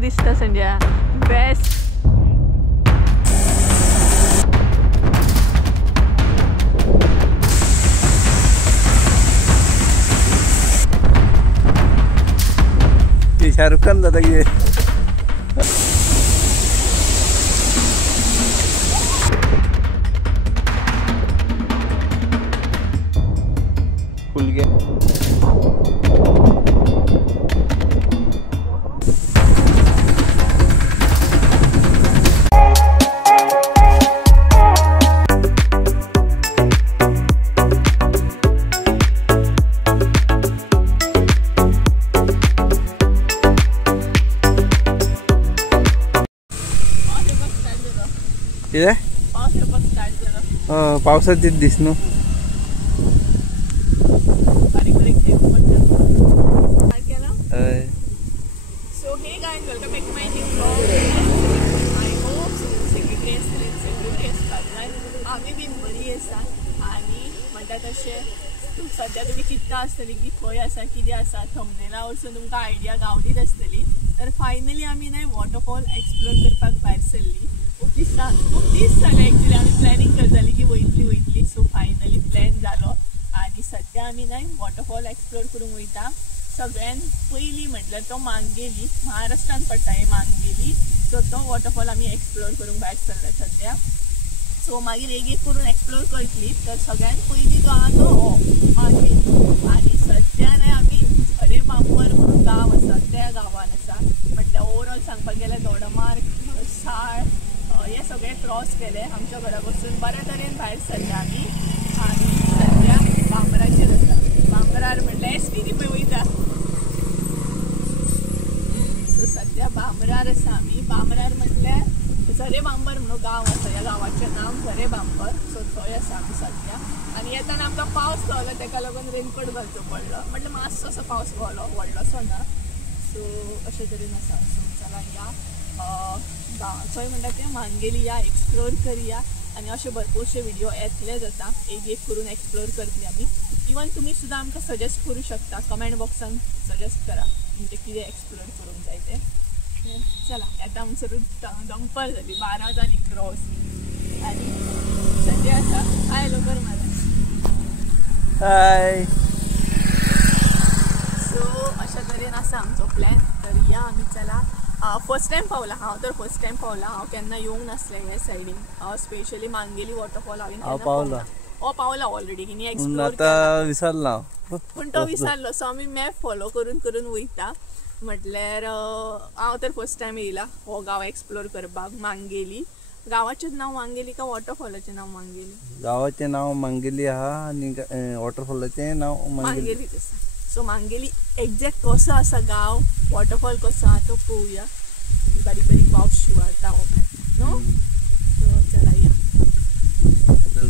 दिसता संजय बेस्ट. शाहरुख खान दादा ये खुल गया. किती पावसाचीच दिसणं. So hey guys, welcome back to my new vlog. I hope सगळी आम्ही बी बरी आसा आणि म्हणटा तशें सध्या तुम्ही चिंता आसतली की खंय आसा कितें आसा थंबनेला वरसून तुमकां आयडिया गावलीच आसतली. तर फायनली आमी न्हय वॉटरफॉल एक्सप्लोर करपाक भायर सरली. खूप दीस जाले एक्चुअली आमी प्लॅनिंग करताली की वयतली. सो फायनली प्लॅन जालो आणि सध्या आमी न्हय वॉटरफॉल एक्सप्लोर करूंक वयता. सगळ्यान पयली म्हटल्यार तो मांगेली, महाराष्ट्रान पडटा हे मांगेली. सो तो वॉटरफॉल आमी एक्सप्लोर करूंक भायर सरले सध्या. सो मागीर एक करून एक्सप्लोर करतली. तर सगळ्यान पयली जो आहा तो हो मांगेली आणि सध्या न्हय आमी झरे बांबर म्हणून गांव आसा त्या गांवान आसा. म्हटल्यार ओवरऑल सांगपाक गेल्यार दोडामार्ग, साळ हे सगळे क्रॉस केले. आमच्या घरा कडसून बऱ्या तरेन भायर सरले आमी आणि सध्या बांबराचेर आसा. बांबरार म्हटल्यार एसटीनी पळय वयता. सो सध्या बांबरार आसा आमी. बांबरार म्हटल्यार झरे बांबर म्हणून गांव आसा. ह्या गांवाचें नांव झरे बांबर. सो थंय आसा आमी सध्या. आणि येताना आमकां पावस गावलो तेका लागून रेनकोट घालचो पडलो. म्हटल्यार मातसो असो पावस गावलो, व्हडलोसो ना. सो अशे तरेन आसा. सो चला या थंय म्हणटा तें मांगेली या, एक्सप्लोर करुया. आणि अशे भरपूरशे व्हिडिओ येतले जाता. एक करून एक्सप्लोर करतली आमी. इवन तुम्ही सुद्धा आमकां सजेस्ट करूं शकता. कमेंट बॉक्सान सजेस्ट करा म्हणजे कितें एक्सप्लोर करूंक जाय तें. चला आता आमचो रूट दंपर जाली 12 जाली क्रॉस आणि सध्या आसा हाय लोकर महाराज. हाय. सो अशा तरेन आसा आमचो प्लॅन. तर या आमी चला. फर्स्ट टायम पावला हांव. तर फर्स्ट टायम पावला हांव. केन्ना येवंक नासलें हे सायडीन. स्पेशली मांगेली वॉटरफॉल हांवें पावला. पावला ऑलरेडी हिनी एक्सप्लोर आता विसरला पण तो विसरलो. सो आमी मॅप फॉलो करून वयता. म्हटल्यार हांव तर फर्स्ट टायम येयला हो गांव एक्सप्लोर करपाक. मांगेली गांवाचें नांव मांगेली का वॉटरफॉलाचें नाव मांगेली? गावाचें नाव मांगेली आहा आणि वॉटरफॉलाचें नाव मांगेलीच आसा. सो मांगेली एक्झॅक्ट कसो आसा गांव, वॉटरफॉल कसो आहा तो पळोवया. आनी बारीक बारीक पावस शिवारता हो नो. सो चला या.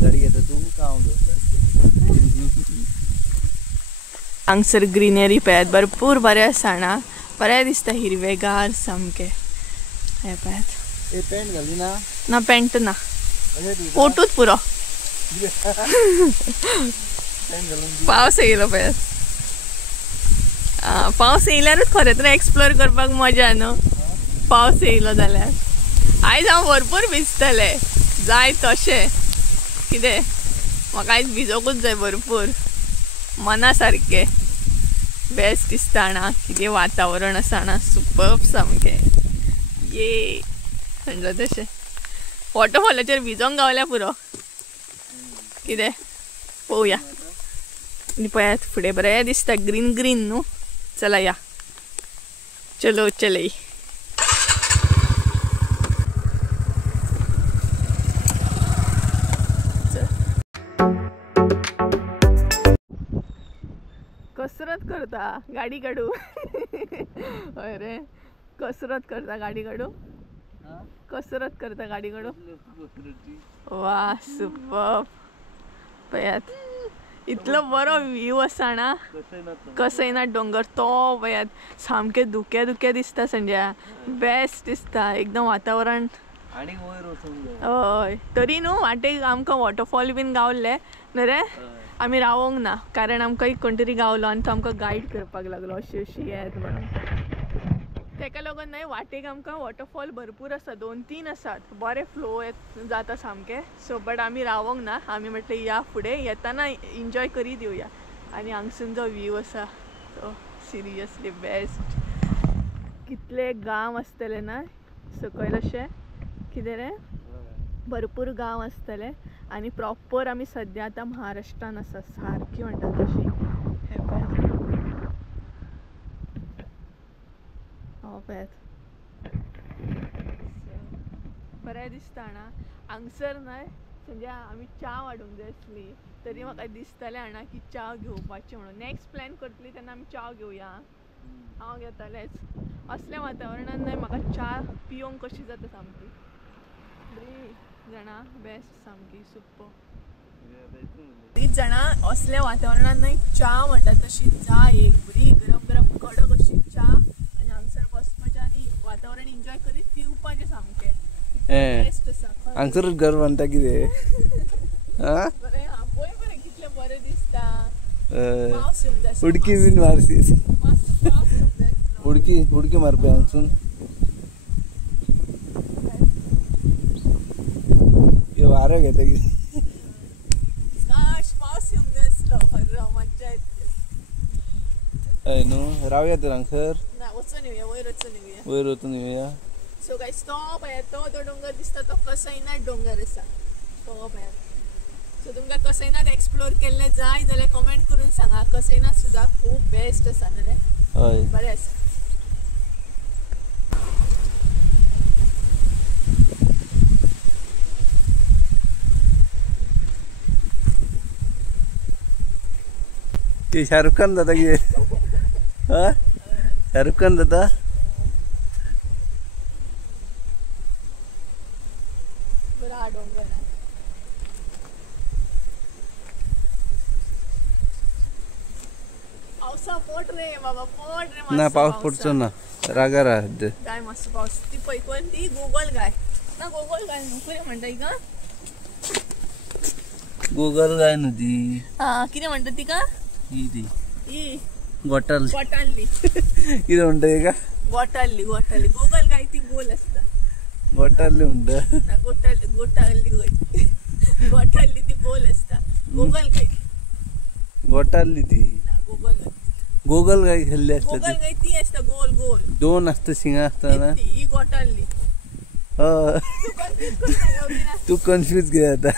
गाडी येता तू का हांगसर ग्रीनरी पळयात भरपूर बरें आसा ना. बरें दिसता हिरवेगार सामकें. हे पळयात. पॅन्ट घाली ना? ना पॅन्ट ना, कोटूच पुरो. पावस येयलो पळयात. पावस येयल्यारूच खरें तर एक्सप्लोर करपाक मजा न्हू. पावस येयलो जाल्यार आयज हांव भरपूर भिजतलें जाय तशें. कितें म्हाका आयज भिजोकूच जाय भरपूर. मना सारकें बेस्ट दिसता ना. कितें वातावरण आसा ना, सुपर्ब सामकें. ये म्हणटा तशें वॉटरफॉलाचेर भिजोंक गावल्या पुरो. कितें पळोवया. आनी पळयात फुडें बरें दिसता ग्रीन ग्रीन न्हू. चला या. चलो चलय. कसरत करता गाडी काढू. अरे कसरत करता गाडी काढू. कसरत करता गाडी काढू. वा सुपर्ब. पळयात इतलो बरो व्यू आसा ना. कसयनाथ डोंगर तो पळयात सामकें धुकें दिसता संजय. बेस्ट दिसता एकदम वातावरण. हय तरी न्हू वाटेक आमकां वॉटरफॉल बीन गावले न्हू रे. आमी रावोंक ना कारण आमकां एक कोण तरी गावलो आनी तो आमकां गायड करपाक लागलो अशी अशी येत म्हणून. तेका लागून न्हय वाटेक आमकां वॉटरफॉल भरपूर आसा 2-3 आसात बरे फ्लो जाता सामके सो बट आमी रावोंक ना आमी म्हटलें या फुडें येताना एन्जॉय करीत येवया आनी हांगसून जो व्यू आसा तो सिरियसली बेस्ट कितले गांव आसतले ना सकयल अशें कितें रे भरपूर गांव आसतले आनी प्रॉपर आमी सद्या आतां महाराष्ट्रान आसा सारकी म्हणटा तशी हे पळय बरें दिसता ना हांगसर न्हय म्हणजे आमी च्या हाडूंक जाय आसली तरी म्हाका दिसतालें हांगा की च्या घेवपाची म्हणून नेक्स्ट प्लॅन करतली तेन्ना आमी च्या घेवया हांव घेतलेंच असल्या वातावरणान न्हय म्हाका च्या पिवंक कशी जाता सामकी बरी जाणा बेस्ट सामकी सुपर 30 जाणां असल्या वातावरणान न्हय च्या म्हणटा तशी जाय एक बरी गरम गरम कडक अशी च्या आनी हांगसर बसपाचें आनी वातावरण एन्जॉय करीत पिवपाचें सामकें बेस्ट आसा हांगसर घर म्हणटा कितें बरें पळय बरें कितलें बरें दिसता पावस येवंक जाय उडकी बीन मारसीस मस्त पावस येवंक जाय उडकी मारपी हांगसून वारो घेता कितें पावस येवंक जाय आसलो खरो मज्जा येतली हय न्हू रावया तर हांगसर ना वचून येवया वयर वचून येवया वयर वचून येवया सो गायस तो पळय तो डोंगर दिसता तो कसैनाथ डोंगर आसा तो पळय सो तुमकां कसैनाथ एक्सप्लोर केल्ले जाय जाल्यार कमेंट करून सांगा कसैनाथ सुद्दां खूब बेस्ट आसा न्हू रे हय बरें आसा ते शाहरुख खान जाता कितें शाहरुख खान जाता बरा डोंगर पावसा पोट रे बाबा पोट रे ना पाऊस पडचो ना रागा राह गाय मस्त पावस ती पळय कोणती गुगल गाय ना गुगल गाय न्हू कितें म्हणटा तिका गुगल गाय न्हू ती कितें म्हणटा तिका ही गोटाल गोटाल्ली कितें म्हणटा तिका गोटाल्ली गुगल गाय ती गोल आसता गोटाल्ली म्हणटा ना गोटाल्ली गोटाल्ली ती गोल आसता गुगल गाय गोटाल्ली ती ना गुगल गाय गोगल गाय खेळली असता गुगल गाय ती आसता गोल गोल दोन असता शिंगा असता ना ही गोटाल्ली तू कन्फ्यूज घे आता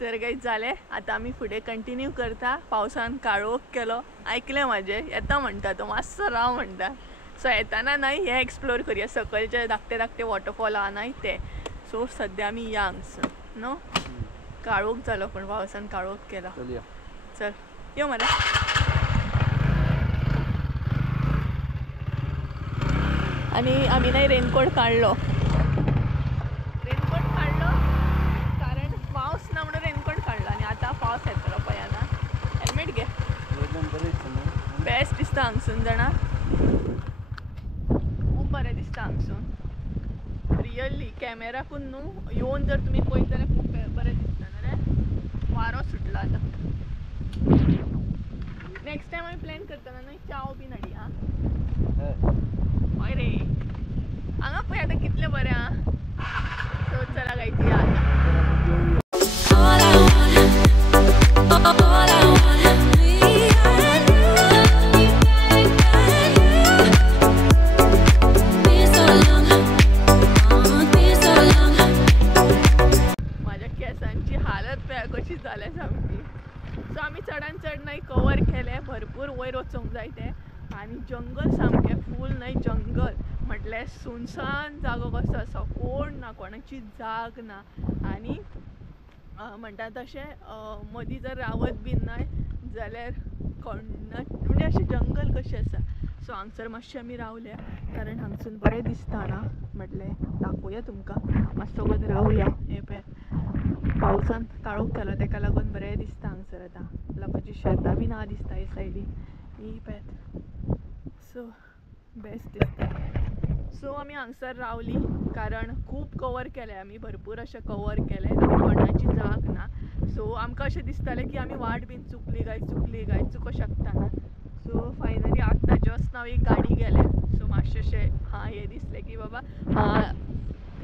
तर काही झाले आता आम्ही पुढे कंटिन्यू करता पावसान काळोख केलो ऐकले माझे येता म्हणटा तो मातसो राव म्हणटा सो येताना नाही हे एक्सप्लोर करूया सकलचे धाकटे धाकटे वॉटरफॉल आहा नाही ते सो सध्या आमी या हांगसून नो काळोख जालो पण पावसान काळोख केला चल यो मरे आणि आम्ही नाही रेनकोट काढलो कारण पाऊस ना म्हणून रेनकोट काढला आणि आता पाऊस येतलो पळयाना हेल्मेट घे बेस्ट दिसता हांगसून जाणा खूब बरें दिसता हांगसून रियली कॅमेराकून न्हू येवन जर तुमी पळयत जाल्यार खूब बरें दिसता न्हू रे वारो सुटला आतां नेक्स्ट टायम आमी प्लॅन करतना न्हू चाव बीन हाडी आं हय रे हांगा पळय आतां कितलें बरें आं सो चला गायती आतां माझ्या केसांची हालत पळय कशी जाल्या सामकी सो आमी चडान चड न्हय कवर केले भरपूर वयर वचूंक जाय ते आनी जंगल सामकें फूल न्हय जंगल म्हटल्यार सुनसान जागो कसो आसा कोण ना कोणाची जाग ना आनी म्हणटा तशें मदीं जर रावत बीन न्हय जाल्यार म्हणजे अशें जंगल कशें आसा सो हांगसर मातशें आमी रावल्या कारण हांगसून बरें दिसता ना म्हटलें दाखोवया तुमकां मातसो वगत रावया हे पळय पावसान काळोख केलो तेका लागून बरें दिसता हांगसर आतां लोकांची शेतां बीन आहा दिसता हे सायडीन ही पळय सो बेस्ट दिसता. सो आमी हांगसर रावली कारण खूब कवर केलें आमी, भरपूर अशें कवर केलें आनी कोणाची जाग ना. सो आमकां अशें दिसतालें की आमी वाट बीन चुकली काय चुको शकता ना. सो फायनली आतां जस्ट नाव एक गाडी गेल्या. सो मातशें अशें हें दिसलें की बाबा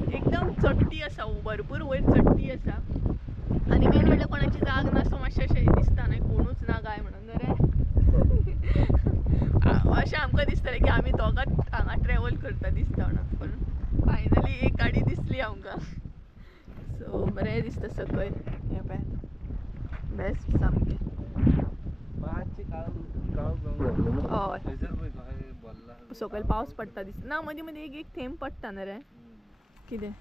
एकदम चडटी आसा, भरपूर वयर चडटी आसा आनी मेन म्हणल्यार कोणाची जाग ना. सो मातशें अशें दिसता न्हय कोणूच ना काय म्हणून रे. अशें आमकां दिसतालें की आमी दोगांच हांगा ट्रॅवल करता दिसता म्हणून, पण फायनली एक गाडी दिसली आमकां. सो बरें दिसता सकयल हें पळय बेस्ट सामकें. हय सकयल पावस पडटा दिसता ना, मदीं मदीं एक थेंब पडटा न्ही रे कितें.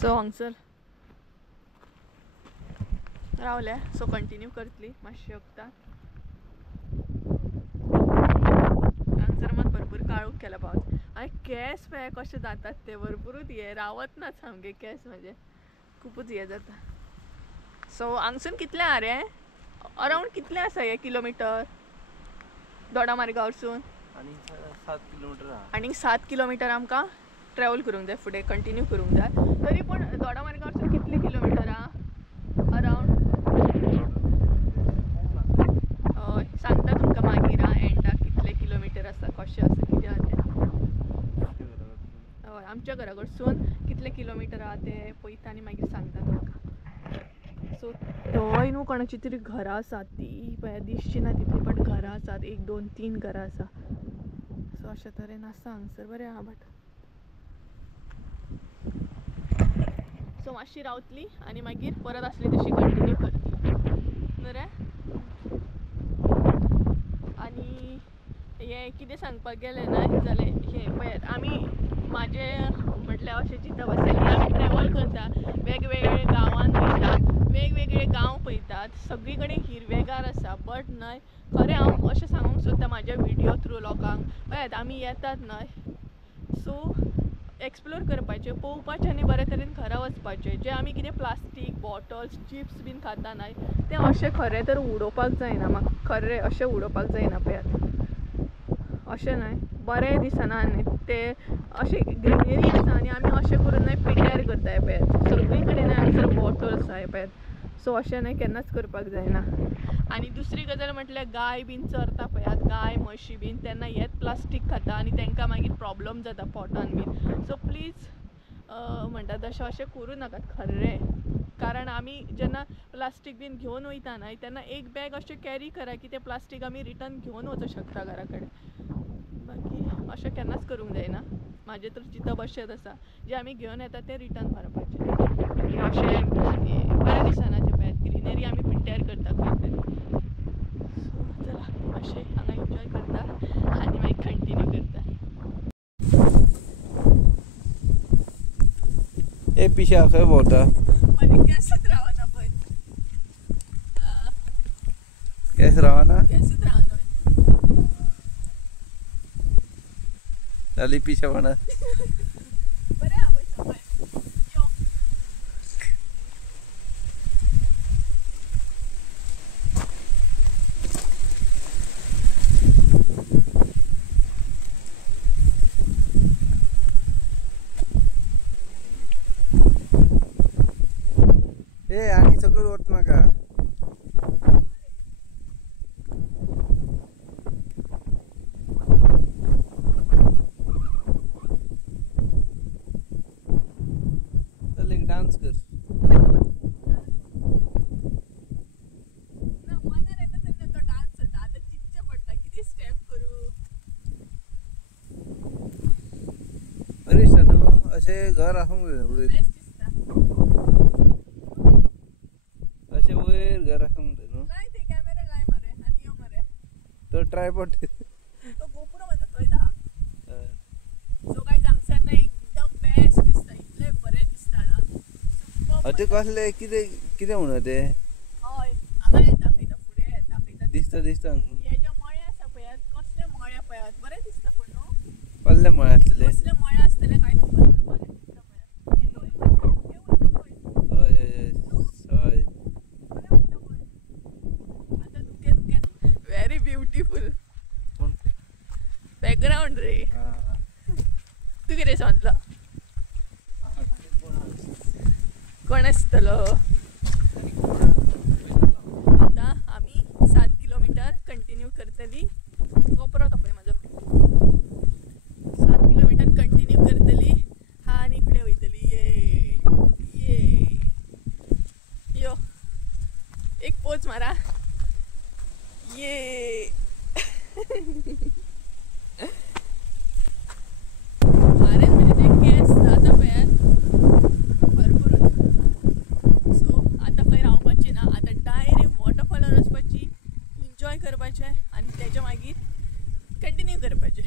सो हांगसर रावल्या. सो कंटिन्यू करतली मातशें वखता. हांगसर मात भरपूर काळोख केला पावस आनी केस पळय कशें जातात ते भरपूरूच हे रावत नात सामके केस, म्हणजे खूपच हे जाता. सो हांगसून कितले आहा रे, अरावंड कितले आसा हे किलोमिटर दोडामार्गा वरसून? आनी 7 किलोमिटर आमकां ट्रॅवल करूंक जाय, फुडें कंटिन्यू करूंक जाय. तरी पूण दोडामार्गा वरसून कितले किलोमिटर आहा अरावंड? हय सांगता तुमकां मागीर एंडाक कितले किलोमिटर आसा, कशें आसा कितें आहा तें. हय आमच्या घरा कडसून कितले किलोमिटर आहा ते पळयता आनी मागीर सांगता तुमकां. सो थंय न्हू कोणाची तरी घरां आसात, ती पळय दिसची ना तितली बट घरां आसात, 1 2 3 घरां आसा. सो अशे तरेन आसा हांगसर बरें आहा. बट सो मातशी रावतली आनी मागीर परत आसली तशी कंटिन्यू करतली न्हू रे. आनी हें कितें सांगपाक गेलें ना जाल्यार हें पळयात आमी म्हाजें म्हटल्यार अशें चिंतप आसा की आमी ट्रॅवल करता, वेगवेगळे गांवांत वयतात, वेगवेगळे गांव पळयतात, सगळी कडेन हिरवेगार आसा. बट न्हय खरें हांव अशें सांगूंक सोदता म्हाज्या विडियो थ्रू लोकांक, पळयात आमी येतात न्हय सो एक्सप्लोर करपाचें, पळोवपाचें आनी बरे तरेन घरा वचपाचें. जे आमी कितें प्लास्टीक बॉटल्स चिप्स बीन खाता न्हय तें अशें खरें तर उडोवपाक जायना. म्हाका खरें अशें उडोवपाक जायना. पळयात अशें न्हय बरें दिसना न्ही ते अशें ग्रिनरी आसा आनी आमी अशें करून न्हय पिड्ड्यार करताय. पळयात सगळी कडेन हांगसर बॉटल्स आसाय पळयात. सो अशें न्हय केन्नाच करपाक जायना. आनी दुसरी गजाल म्हटल्यार गाय बीन चरता पळयात, गाय म्हशी बीन, तेन्ना हेच प्लास्टीक खाता आनी तांकां मागीर प्रॉब्लम जाता पोटान बीन. सो प्लीज म्हणटा तशें अशें करूं नाकात खरें. कारण आमी जेन्ना प्लास्टीक बीन घेवन वयता न्हय तेन्ना एक बॅग अशें कॅरी करा की तें प्लास्टीक आमी रिटर्न घेवन वचूं शकता घरा कडेन. बाकी अशें केन्नाच करूंक जायना. म्हाजें तर चिंतप अशेंच आसा, जें आमी घेवन येता तें रिटर्न व्हरपाचें. आनी अशें बरें दिसना तें पळयात ग्रिनरी आमी पिड्ड्यार करता खंय तरी. सो चला मातशें हांगा एन्जॉय करता आनी मागीर कंटिन्यू करता. ए पिशा खंय भोंवता? गॅसूच रावना पळय, गॅस रावना? गॅसूच रावना जाली पिशा म्हणा. बरें आहा पळय सकयल यो. ए आणि सकयल वच नाका. डान्स कर. ना मनार येता तेन्ना तो डान्स जाता. आतां चिंतचें पडटा कितें स्टेप करूं. बरें दिसता न्हू अशें घर आसूंक जाय वयर. बेस्ट दिसता. अशें वयर घर आसूंक जाय न्हू. लाय ते कॅमेरा लाय मरे आनी यो मरे. तो ट्रायपॉड तो गोपुरो म्हजो थंयच आहा. सो गायज हांगसर ना एकदम बेस्ट दिसता, इतलें बरें दिसता ना. अते कसले कितें कितें म्हणून ते हय हांगा येता दाखयता, फुडें येता दाखयता. दिसता दिसता हे जे मळे आसा पळयात कसले मळे पळयात, बरें दिसता पण न्हू. कसले मळे आसतले. कसले मळे आसतले काय खबर पण बरें दिसता पळयात. हे थंय पळय, हे वयता पळय. हय हय हय. बरें वयता पळय. आतां दुके दुके व्हेरी ब्युटिफूल. बॅकग्राऊंड रे. तू कितें सांगतलो कोण आसतलो. आता आम्ही 7 किलोमीटर कंटिन्यू करतली. गोप्रो तो पळय माझो. 7 किलोमीटर कंटिन्यू करतली आणि फुडें वयतली. ये यो एक पोच मारा. ये मारेन म्हणजे जे केस जाता पळय भरपूर होता. सो आता खंय रावपाची ना. आता डायरेक्ट वॉटरफॉलार वचपाची, एन्जॉय करपाचें आणि त्याच्या मागीर कंटिन्यू करपाचें.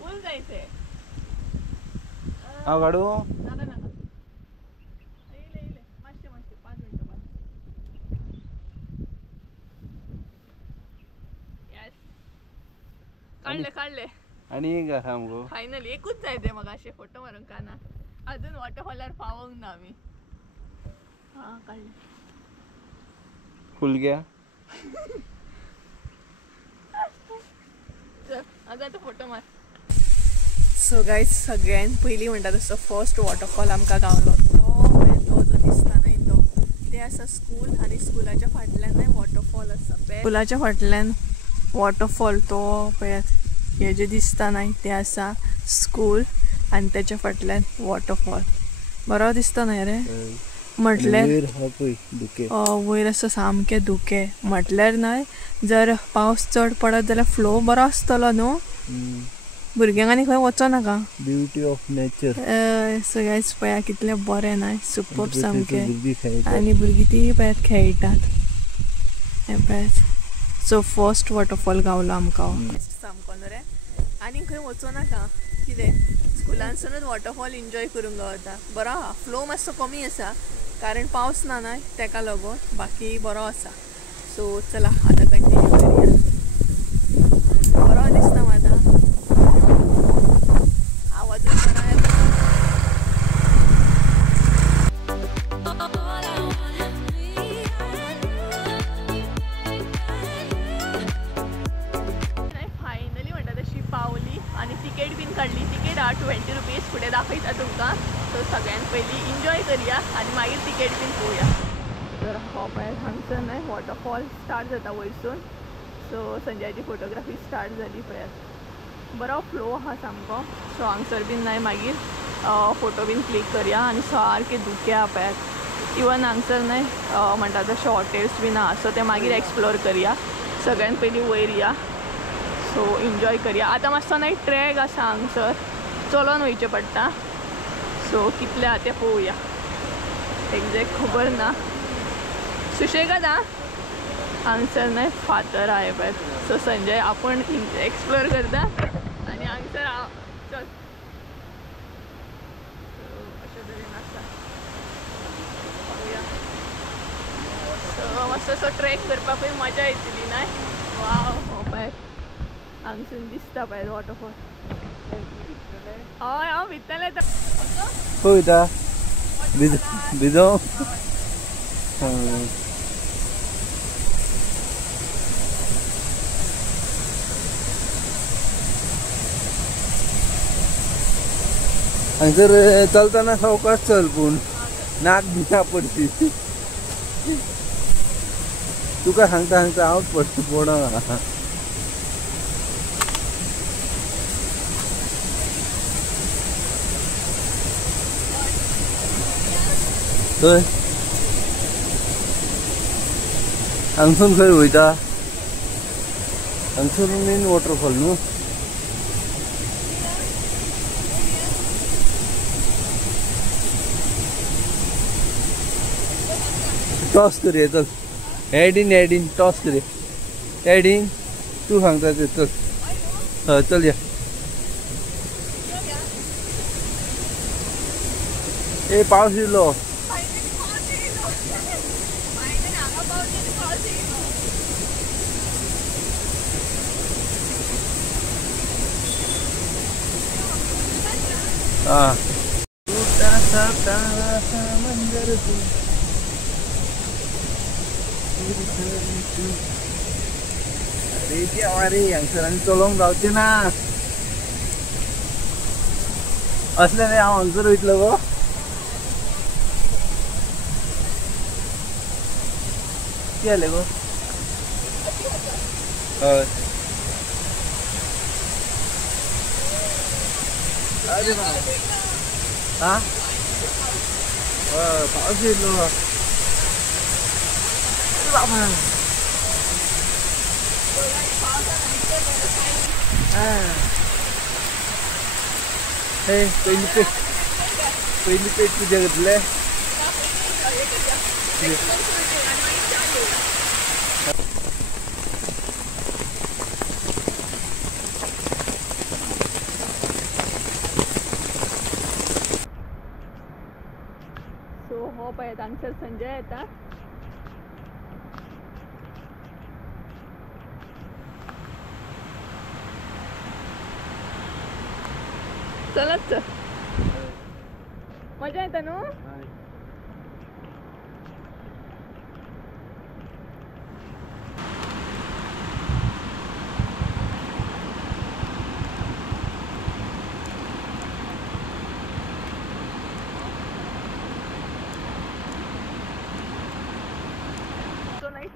फुल जायचंय. हांव काडू. नाका नाका येयले मातशें 5 मिनटं बाद. यस काढले आणि आहा मगो. फायनली एकूच जाय ते म्हाका अशें फोटो मारूंक काना. अजून वॉटरफॉलार पावोंक ना आमी. हां काडले. फुल घ्या. चल आता तो फोटो मार. सो गायज सगळ्यान पयलीं म्हणटा तसो फर्स्ट वॉटरफॉल आमकां गावलो. तो जो दिसता न्हय तो ते आसा स्कूल आनी स्कुलाच्या फाटल्यान वॉटरफॉल आसा. स्कुलाच्या फाटल्यान वॉटरफॉल तो पळयात. हे जे दिसता न्हय ते आसा स्कूल आनी तेच्या फाटल्यान वॉटरफॉल. बरो दिसता न्हय रे. म्हटल्यार वयर आसा सामके धुके. म्हटल्यार न्हय जर पावस चड पडत जाल्यार फ्लो बरो आसतलो न्हू. भुरग्यांक आनी खंय वचो नाका. Beauty of nature. सगळेच पळया कितलें बरें न्हय. सुपर्ब सामकें. आनी भुरगीं ती पळयात खेळटात. हे पळयात. सो फर्स्ट वॉटरफॉल गावलो आमकां सामको न्हू रे. आनी खंय वचो नाका. कितें स्कुलानसूनच वॉटरफॉल एन्जॉय करूंक गावता. बरो आहा. फ्लो मातसो कमी आसा कारण पावस ना न्हय तेका लागून. बाकी बरो आसा. सो चला आतां कंटिन्यू करूया. बरो दिसता म्हाका. आवाजूच बरो येता. फायनली म्हणटा तशी पावली आणि तिकेट बीन काडली. तिकेट हा 20 रुपीज. फुडें दाखयता तुमकां. सो सगळ्यान पयलीं एन्जॉय करया आनी मागीर तिकेट बीन पळोवया. तर हो पळय हांगसर न्हय वॉटरफॉल स्टार्ट जाता वयरसून. सो संजयाची फोटोग्राफी स्टार्ट जाली पळयात. बरो फ्लो आहा सामको. सो हांगसर बीन न्हय मागीर फोटो बीन क्लिक करया आनी सारके धुके आहा पळयात. इवन हांगसर न्हय म्हणटा तशे हॉटेल्स बीन आहा. सो ते मागीर एक्सप्लोर करया. सगळ्यान पयलीं वयर या. सो एन्जॉय करया. आतां मातसो न्हय ट्रॅक आसा हांगसर. चलोन वयचें पडटा. सो कितले आहा तें पळोवया. एक्झॅक्ट खबर ना. सुशेगाद आहा. हांगसर न्हय फातर आहा पळय. सो संजय आपण एक्सप्लोर करता आनी हांगसर चल. अशें तरेन आसा. पळोवया. सो मातसो असो ट्रॅक करपाकूय मजा येतली न्हय. वाव हो पळय हांगसून दिसता पळय वॉटरफॉल. हय हांव भितरले पळयता भिजो. हांगसर चलतना सावकाश चल पूण नाक भिना पडची. तुका सांगता हांवच पडटा पडना. थंय हांगसून खंय वयता. हांगसून मेन वॉटरफॉल न्हू. टॉस करूया चल. हेड इन टॉस करूया. हेड इन तू सांगता ते चल. हय चल या. ए पाऊस येयलो. हा छोटासा तारासा मंदिर तू अरे देवा रे हांगसरांनी चलोवंक गावचे ना असले रे हांव हांगसर वयतलो गो कितें जालें गो हय अरे हा पाऊस येयलो बाबा हे पहिली पेट तुझ्या घेतले सो हो पळय हांगसर संजय येता चलत मजा येता न्हू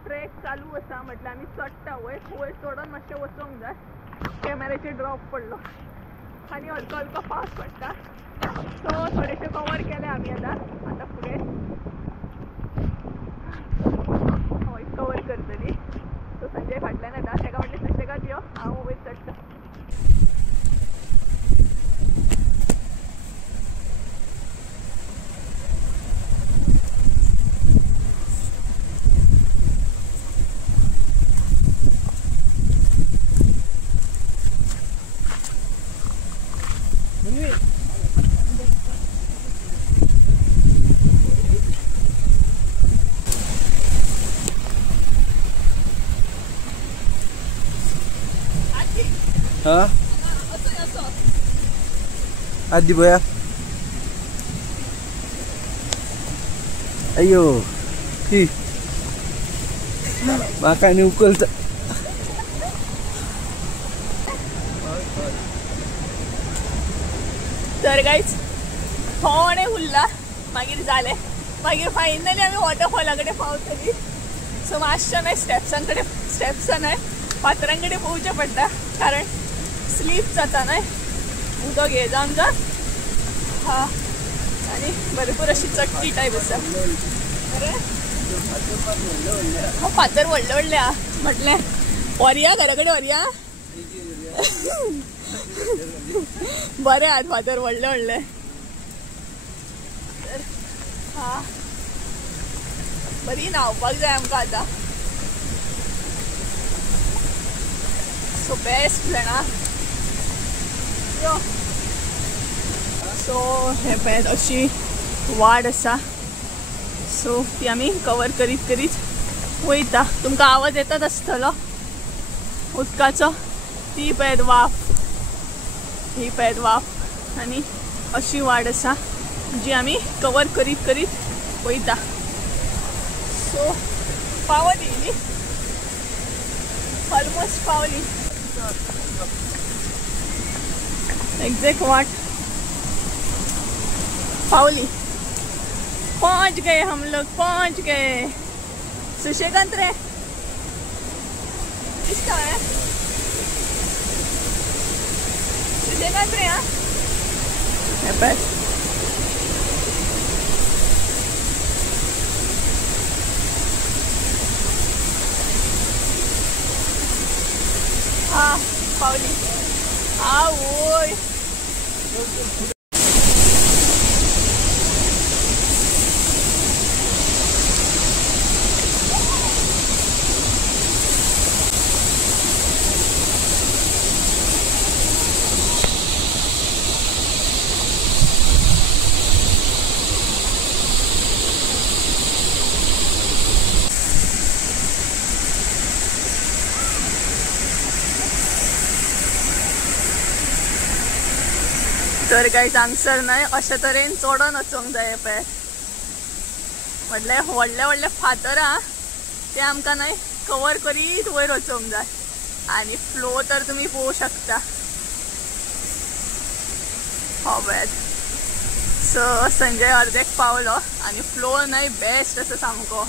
ट्रेक चालू असा म्हटलं आम्ही चडटा वयर चडून मातशें वचोंक जाय कॅमेराचेर ड्रॉप पडलो आनी हलको हलको पावस पडटा सो थोडेशे कवर केले आमी आतां फुडें हय कवर करतली सो संजय फाटल्यान येता ताका म्हटलें सुशेगाद यो हांव वयर चडटा हाँ आदि भया अयो ही माकाने उकलता तर गाईज थोडे उरला मागीर जालें मागीर फायनली आमी वॉटरफॉला कडेन पावतली सो मातशें न्हय स्टेप्सान न्हय फातरां कडेन पोवचें पडटा कारण स्लीप जाता न्हय उदक हे जावन जावन हा आनी भरपूर अशी चटकी टायप आसा हो फातर व्हडले व्हडले आहा म्हटलें व्हरया घरा कडेन व्हरया बरे आहात फातर व्हडले व्हडले हा बरी न्हांवपाक जाय आमकां आतां सो बेस्ट जाणा सो हे पळय अशी वाड आसा सो ती आमी कवर करीत करीत वयता तुमकां आवाज येतात आसतलो उदकाचो ती पळय वाफ ही पळय वाफ आनी अशी वाड आसा जी आमी कवर करीत करीत वयता सो पावली न्ही ऑलमोस्ट पावली एग्जैक्ट वाट पावली पहुंच गए हम लोग पहुंच गए सुशेगांत रे इसका है सुशेगांत रे बस हाँ पावली हाँ वो तर गायज हांगसर न्हय अशे तरेन चोडोन वचोंक जाय पळय. म्हटल्यार व्हडले व्हडले फातर आहा ते आमकां न्हय कवर करीत वयर वचोंक जाय. आनी फ्लो तर तुमी पळोवं शकता. हो पळयात. सो संजय अर्देक पावलो आनी फ्लो न्हय बेस्ट असो सामको.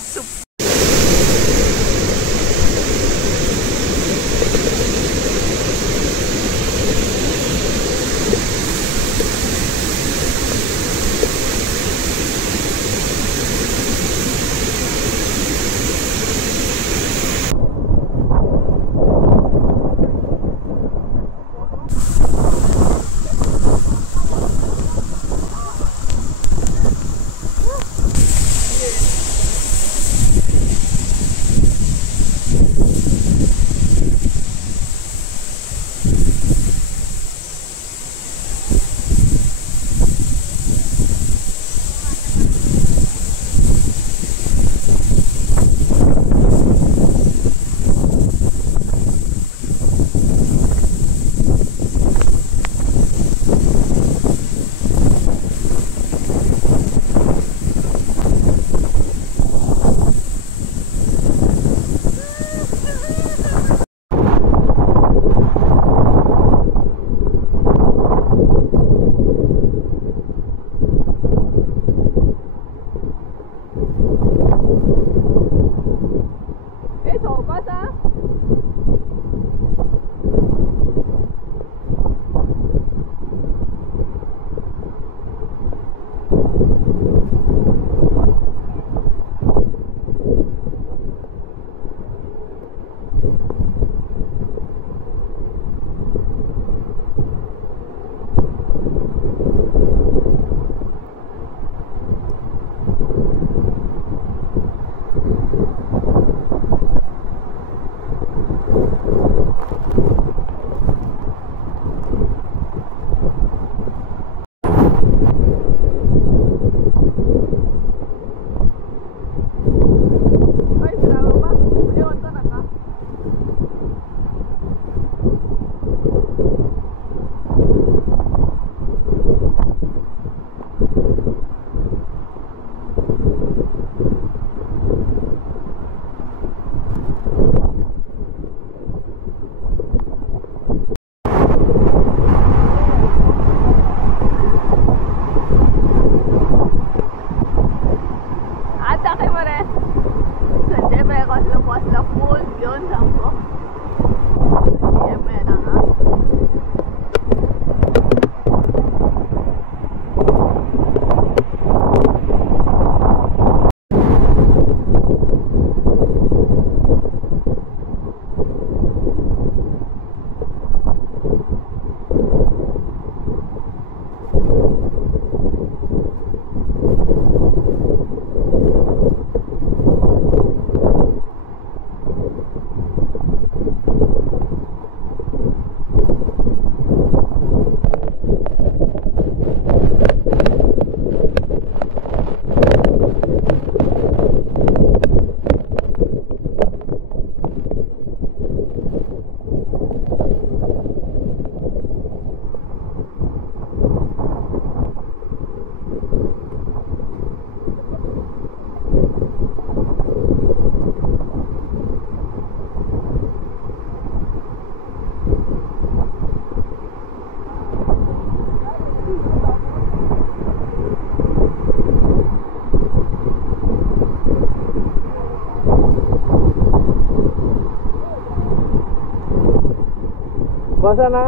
बसा ना.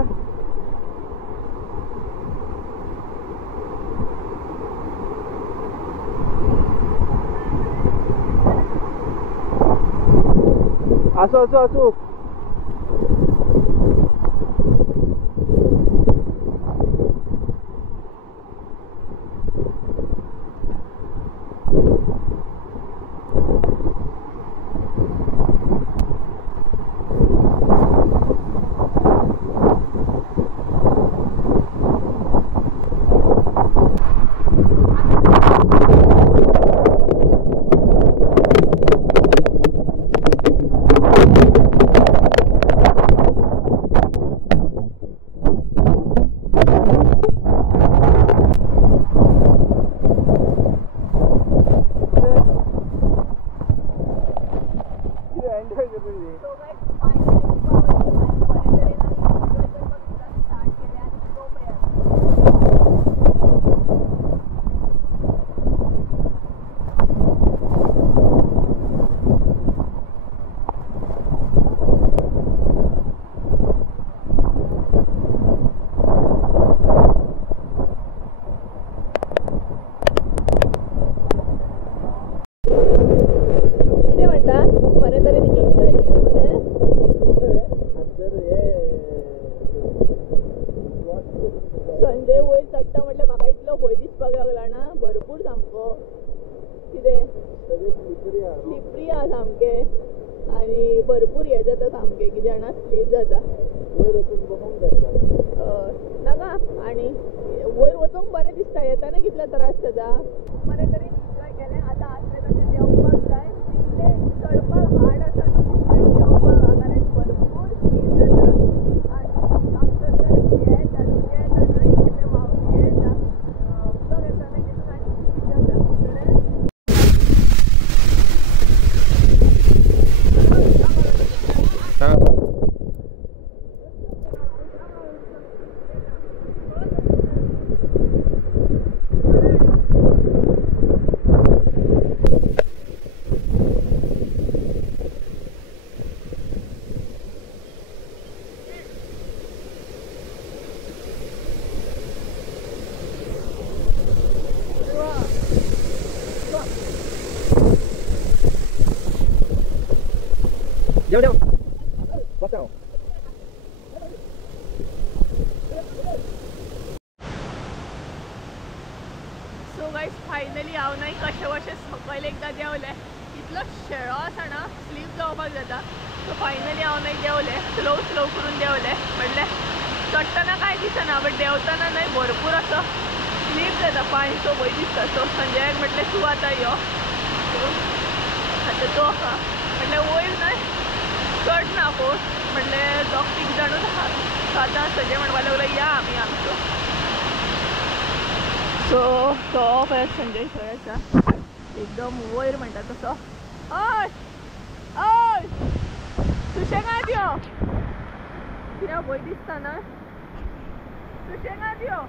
असो असो असो. भंय दिसपाक लागला ना भरपूर सामको कितें स्लिपरी आहा सामके आनी भरपूर हे जाता सामके कितें जाणा स्लीप जाता नाका आनी वयर वचूंक बरें दिसता येताना कितले त्रास जाता बरें तरेन एन्जॉय केलें आतां आसलें तशें देंवपाक जाय जितलें चडपाक हार्ड आसा न्हू तितलें देंवपाक हा कारण भरपूर स्लीप जाता आनी आमकां जर हे येता सुकें येता न्हय तेन्ना हे येता उदक येता न्हय तेतून आनी स्लीप जाता देव बचाओ सो गाइस फायनली हांव न्हय कशें वशें सकयल एकदां देंवलें इतलो शेळो आसा ना स्लीप जावपाक जाता सो फायनली हांव न्हय देंवलें स्लो करून देंवलें म्हणल्यार चडटना कांय दिसना बट देंवतना न्हय भरपूर असो स्लीप जाता पांयचो भंय दिसता सो संजयाक म्हटलें तूं आतां यो आतां तो म्हटल्यार वयर न्हय चड ना कोण म्हटलें दोग तीग जाणूच आहा सो आतां संजय म्हणपाक लागलो या आमी आमचो सो तो पळय संजय थंय आसा एकदम वयर म्हणटा तसो हय हय सुशेगाद यो कित्याक भंय दिसता न्हय सुशेगाद यो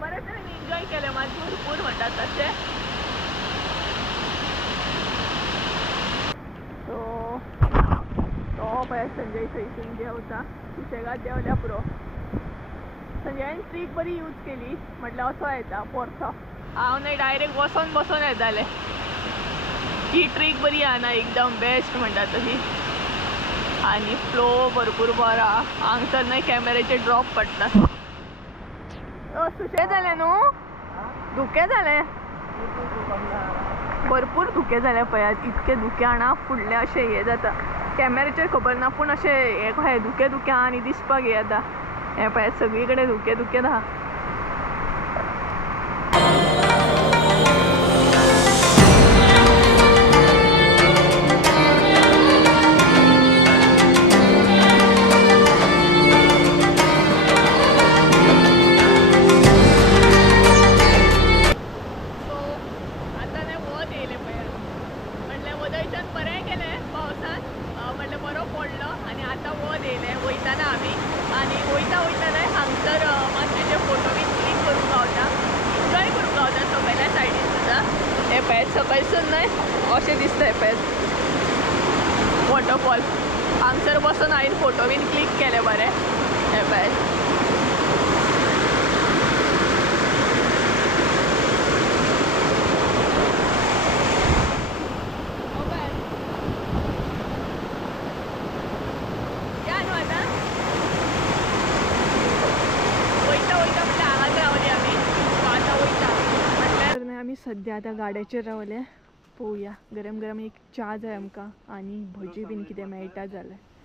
बरें तरेन एन्जॉय केलें मात भरपूर म्हणटा तशें सो तो पळय संजय थंयसून देंवता सुशेगाद देंवल्या पुरो संजयान ट्रीक बरी यूज केली म्हटल्यार असो येता परतो हांव न्हय डायरेक्ट बसून येतालें ही ट्रीक बरी आहा ना एकदम बेस्ट म्हणटा तशी आनी फ्लो भरपूर बरो आहा हांगसर न्हय कॅमेराचे ड्रॉप पडटा सुशें जालें न्हू धुकें जालें भरपूर धुकें जालें पळयात इतके धुकें आना फुडलें अशें हें जाता कॅमेराचेर खबर ना पूण अशें हें कशें धुकें आहा आनी दिसपाक हें जाता हें पळयात सगळी कडेन धुकें आहा सकयसून न्हय अशें दिसता पळय वॉटरफॉल हांगसर बसून हांवें फोटो बीन क्लिक केले बरे हे पळय या न्हू आतां वयता म्हणल्यार हांगाच रावली आमी आतां वयता म्हटल्यार आमी सद्या आतां गाड्याचेर रावले पळोवया गरम गरम एक च्या जाय आमकां आनी भजी बीन कितें मेळटा जाल्यार